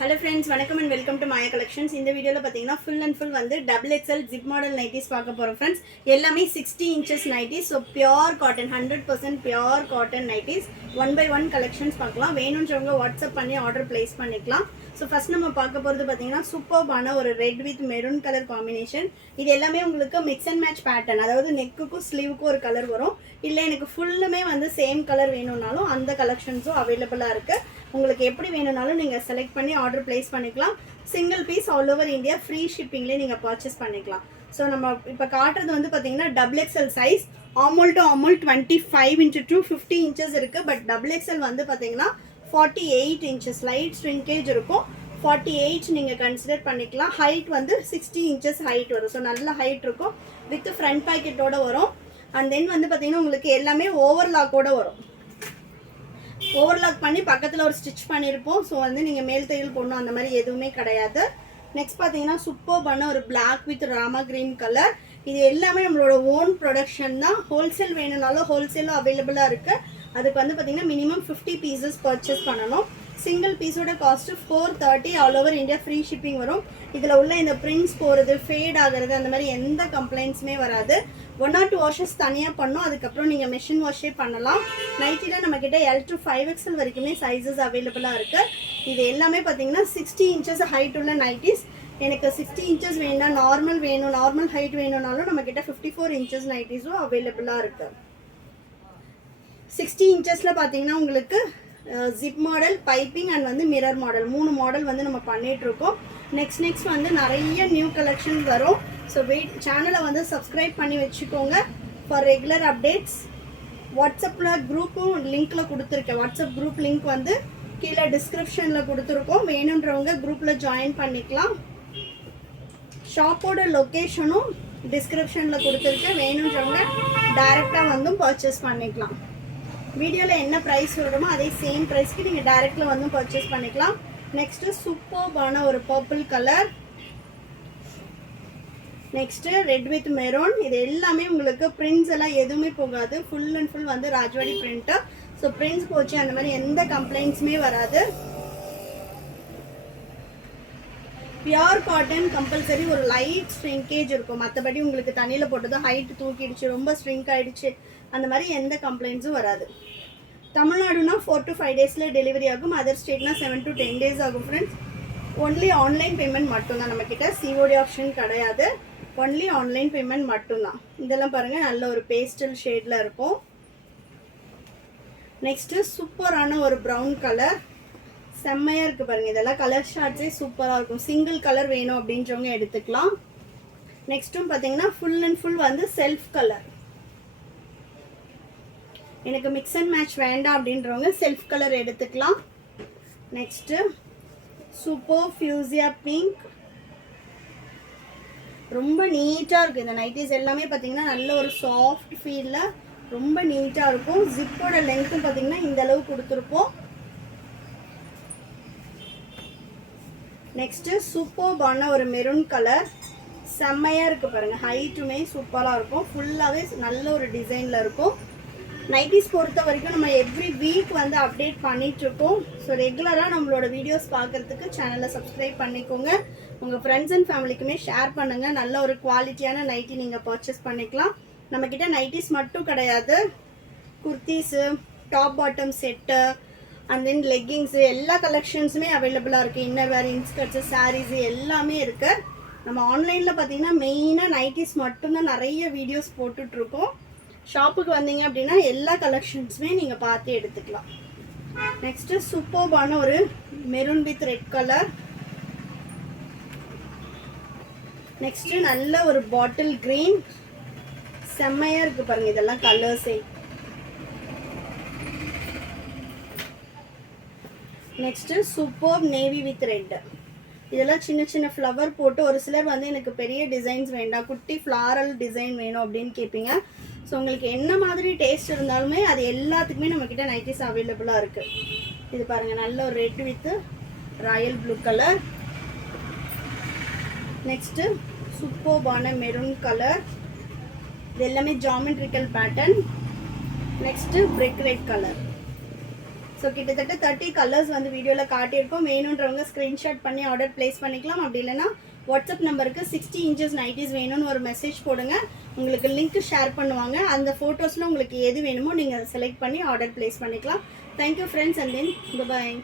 Hello friends, welcome and welcome to Maya Collections. In the video la pathina full and full vandu double XL zip model nighties paaka porom friends. Ellame 60 inches nighties, so pure cotton, 100% pure cotton nighties. One by one collections paakalam. Venumன்றவங்க WhatsApp பண்ணி order place பண்ணிக்கலாம். So first நம்ம பார்க்க போறது பாத்தீங்கன்னா சூப்பர்பான ஒரு red with maroon colour combination. இது எல்லாமே உங்களுக்கு mix and match pattern. அதாவது நெக்குக்கும் ஸ்லீவுக்கும் ஒரு கலர் வரும். இல்ல எனக்கு ஃபுல்லுமே வந்து சேம் கலர் வேணும்னாலும் அந்த கலெக்ஷன்ஸும் அவைலபிளா இருக்கு. உங்களுக்கு எப்படி வேணும்னாலும் நீங்க செலக்ட் பண்ணி ஆர்டர் பிளேஸ் பண்ணிக்கலாம். Single piece all over India free ஷிப்பிங்லேயே நீங்கள் பர்ச்சேஸ் பண்ணிக்கலாம். ஸோ நம்ம இப்போ காட்டுறது வந்து பார்த்தீங்கன்னா double XL size, armhole to armhole 25x2 50 inches இருக்குது. பட் டபுள் எக்ஸ்எல் வந்து பார்த்தீங்கன்னா 48 இன்ச்சஸ் லைட் ஸ்ட்ரிங்கேஜ் இருக்கும். 48 நீங்கள் கன்சிடர் பண்ணிக்கலாம். ஹைட் வந்து 60 இன்ச்சஸ் ஹைட் வரும். ஸோ நல்ல ஹைட் இருக்கும். வித் ஃப்ரண்ட் பாக்கெட்டோட வரும். அண்ட் தென் வந்து பார்த்தீங்கன்னா உங்களுக்கு எல்லாமே ஓவர்லாக்கோட வரும். ஓவர்லாக் பண்ணி பக்கத்தில் ஒரு ஸ்டிச் பண்ணியிருப்போம். ஸோ வந்து நீங்கள் மேல் தையல் போடணும் அந்த மாதிரி எதுவுமே கிடையாது. நெக்ஸ்ட் பார்த்தீங்கன்னா சூப்பர்பான ஒரு black with Rama green colour. இது எல்லாமே நம்மளோட ஓன் ப்ரொடக்ஷன் தான். ஹோல்சேல் வேணும்னாலும் ஹோல்சேலும் அவைலபிளாக இருக்குது. அதுக்கு வந்து பார்த்தீங்கன்னா மினிமம் 50 பீசஸ் பர்ச்சேஸ் பண்ணணும். சிங்கிள் பீஸோட cost 430. All over India free shipping வரும். இதில் உள்ள இந்த பிரிண்ட்ஸ் போகிறது, ஃபேட் ஆகிறது அந்த மாதிரி எந்த கம்ப்ளைண்ட்ஸுமே வராது. 1 or 2 வாஷஸ் தனியாக பண்ணோம். அதுக்கப்புறம் நீங்கள் மெஷின் வாஷே பண்ணலாம். நைட்டியில் நம்மக்கிட்ட L to 5XL வரைக்குமே சைஸஸ் அவைலபிளாக இருக்குது. இது எல்லாமே பார்த்தீங்கன்னா 60 இன்ச்சஸ் ஹைட் உள்ள நைட்டிஸ். எனக்கு 60 இன்ச்சஸ் வேண்டாம், நார்மல் வேணும், நார்மல் ஹைட் வேணும்னாலும் நம்மக்கிட்ட 54 இன்ச்சஸ் நைட்டிஸும் அவைலபிளாக இருக்குது. 60 இன்ச்சஸில் பார்த்தீங்கன்னா உங்களுக்கு ஜிப் மாடல், பைப்பிங் அண்ட் வந்து மிரர் மாடல் 3 மாடல் வந்து நம்ம பண்ணிகிட்ருக்கோம். நெக்ஸ்ட் வந்து நிறைய நியூ கலெக்ஷன் வரும். ஸோ சேனலை வந்து சப்ஸ்கிரைப் பண்ணி வச்சுக்கோங்க ஃபார் ரெகுலர் அப்டேட்ஸ். வாட்ஸ்அப்பில் குரூப்பும் லிங்க்கில் கொடுத்துருக்கேன். வாட்ஸ்அப் குரூப் லிங்க் வந்து கீழே டிஸ்கிரிப்ஷனில் கொடுத்துருக்கோம். வேணுன்றவங்க குரூப்பில் ஜாயின் பண்ணிக்கலாம். ஷாப்போட லொக்கேஷனும் டிஸ்கிரிப்ஷனில் கொடுத்துருக்கேன். வேணுன்றவங்க டைரெக்டாக வந்தும் பர்ச்சேஸ் பண்ணிக்கலாம். வீடியோவில் என்ன ப்ரைஸ் சொல்கிறோமோ அதே சேம் ப்ரைஸ்க்கு நீங்கள் டைரெக்டில் வந்து பர்ச்சேஸ் பண்ணிக்கலாம். நெக்ஸ்ட்டு சூப்பர்பான ஒரு purple colour. Next red with maroon. இது எல்லாமே உங்களுக்கு பிரிண்ட்ஸ் எல்லாம் எதுவுமே போகாது. ஃபுல் அண்ட் ஃபுல் வந்து ராஜ்வாடி பிரிண்ட்டு. ஸோ பிரிண்ட்ஸ் போச்சு அந்த மாதிரி எந்த கம்ப்ளைண்ட்ஸுமே வராது. பியூர் காட்டன் கம்பல்சரி ஒரு லைட் ஸ்ட்ரிங்கேஜ் இருக்கும். மற்றபடி உங்களுக்கு தண்ணியில் போட்டது ஹைட் தூக்கிடுச்சு, ரொம்ப ஸ்ட்ரிங்க் ஆகிடுச்சு அந்த மாதிரி எந்த கம்ப்ளைண்ட்ஸும் வராது. தமிழ்நாடுனா 4 to 5 டேஸில் டெலிவரி ஆகும். அதர் ஸ்டேட்னா 7 to 10 டேஸ் ஆகும் ஃப்ரெண்ட்ஸ். ஒன்லி ஆன்லைன் பேமெண்ட் மட்டும்தான். நம்மக்கிட்ட சிஓடி ஆப்ஷன் கிடையாது. ஒன்லி ஆன்லைன் பேமெண்ட் மட்டும்தான். இதெல்லாம் பாருங்கள் நல்ல ஒரு பேஸ்டல் ஷேடில் இருக்கும். நெக்ஸ்ட்டு சூப்பரான ஒரு ப்ரௌன் கலர், செம்மையாக இருக்குது பாருங்கள். இதெல்லாம் கலர் ஷார்ட்ஸே சூப்பராக இருக்கும். சிங்கிள் கலர் வேணும் அப்படின்றவங்க எடுத்துக்கலாம். நெக்ஸ்ட்டும் பார்த்தீங்கன்னா ஃபுல் அண்ட் ஃபுல் வந்து செல்ஃப் கலர். எனக்கு மிக்ஸ் அண்ட் மேட்ச் வேண்டாம் அப்படின்றவங்க செல்ஃப் கலர் எடுத்துக்கலாம். Next super fuchsia pink. ரொம்ப நீட்டாக இருக்குது இந்த நைட்டிஸ் எல்லாமே. பார்த்தீங்கன்னா நல்ல ஒரு சாஃப்ட் ஃபீலில் ரொம்ப நீட்டாக இருக்கும். ஜிப்போட லென்த்தும் பார்த்தீங்கன்னா இந்த அளவு கொடுத்துருப்போம். நெக்ஸ்ட்டு சூப்பர்பான ஒரு மெரூன் கலர், செம்மையாக இருக்குது பாருங்கள். ஹைட்டுமே சூப்பராக இருக்கும். ஃபுல்லாகவே நல்ல ஒரு டிசைனில் இருக்கும். நைட்டிஸ் பொறுத்த வரைக்கும் நம்ம எவ்ரி வீக் வந்து அப்டேட் பண்ணிகிட்ருக்கோம். ஸோ ரெகுலராக நம்மளோட வீடியோஸ் பார்க்குறதுக்கு சேனலை சப்ஸ்கிரைப் பண்ணிக்கோங்க. உங்கள் ஃப்ரெண்ட்ஸ் அண்ட் ஃபேமிலிக்குமே ஷேர் பண்ணுங்கள். நல்ல ஒரு குவாலிட்டியான நைட்டி நீங்கள் பர்ச்சேஸ் பண்ணிக்கலாம். நம்மக்கிட்ட நைட்டிஸ் மட்டும் கிடையாது, kurtis, top bottom set and then leggings எல்லா கலெக்ஷன்ஸுமே அவைலபிளாக இருக்குது. இன்னர் வேர், இன்ஸ்கர்ட்ஸு, சாரீஸு எல்லாமே இருக்குது. நம்ம ஆன்லைனில் பார்த்தீங்கன்னா மெயினாக நைட்டிஸ் மட்டும்தான் நிறைய வீடியோஸ் போட்டுட்ருக்கோம். ஷாப்புக்கு வந்தீங்க அப்படின்னா எல்லா கலெக்ஷன்ஸுமே நீங்கள் பார்த்து எடுத்துக்கலாம். நெக்ஸ்ட்டு சூப்பர்பான ஒரு maroon with red colour. Next நல்ல ஒரு பாட்டில் க்ரீன், செம்மையாக இருக்குது பாருங்கள். இதெல்லாம் கலர்ஸே. Next super navy with red. இதெல்லாம் சின்ன சின்ன ஃப்ளவர் போட்டு, ஒரு சிலர் வந்து எனக்கு பெரிய டிசைன்ஸ் வேண்டாம், குட்டி ஃப்ளாரல் டிசைன் வேணும் அப்படின்னு கேட்பீங்க. ஸோ உங்களுக்கு என்ன மாதிரி டேஸ்ட் இருந்தாலுமே அது எல்லாத்துக்குமே நம்மக்கிட்ட நைட்டிஸ் அவைலபிளாக இருக்குது. இது பாருங்கள் நல்ல ஒரு red with royal blue colour. Next சூப்பர்பான மெரூன் கலர். இது எல்லாமே geometrical pattern. Next brick red colour. So கிட்டத்தட்ட 30 கலர்ஸ் வந்து வீடியோவில் காட்டியிருக்கோம். வேணுன்றவங்க ஸ்க்ரீன்ஷாட் பண்ணி ஆர்டர் ப்ளேஸ் பண்ணிக்கலாம். அப்படி இல்லைன்னா வாட்ஸ்அப் நம்பருக்கு 60 இன்ச்சஸ் நைட்டிஸ் வேணும்னு ஒரு மெசேஜ் போடுங்க. உங்களுக்கு லிங்க் ஷேர் பண்ணுவாங்க. அந்த ஃபோட்டோஸில் உங்களுக்கு எது வேணுமோ நீங்கள் செலக்ட் பண்ணி ஆர்டர் ப்ளேஸ் பண்ணிக்கலாம். Thank you friends, and then bye.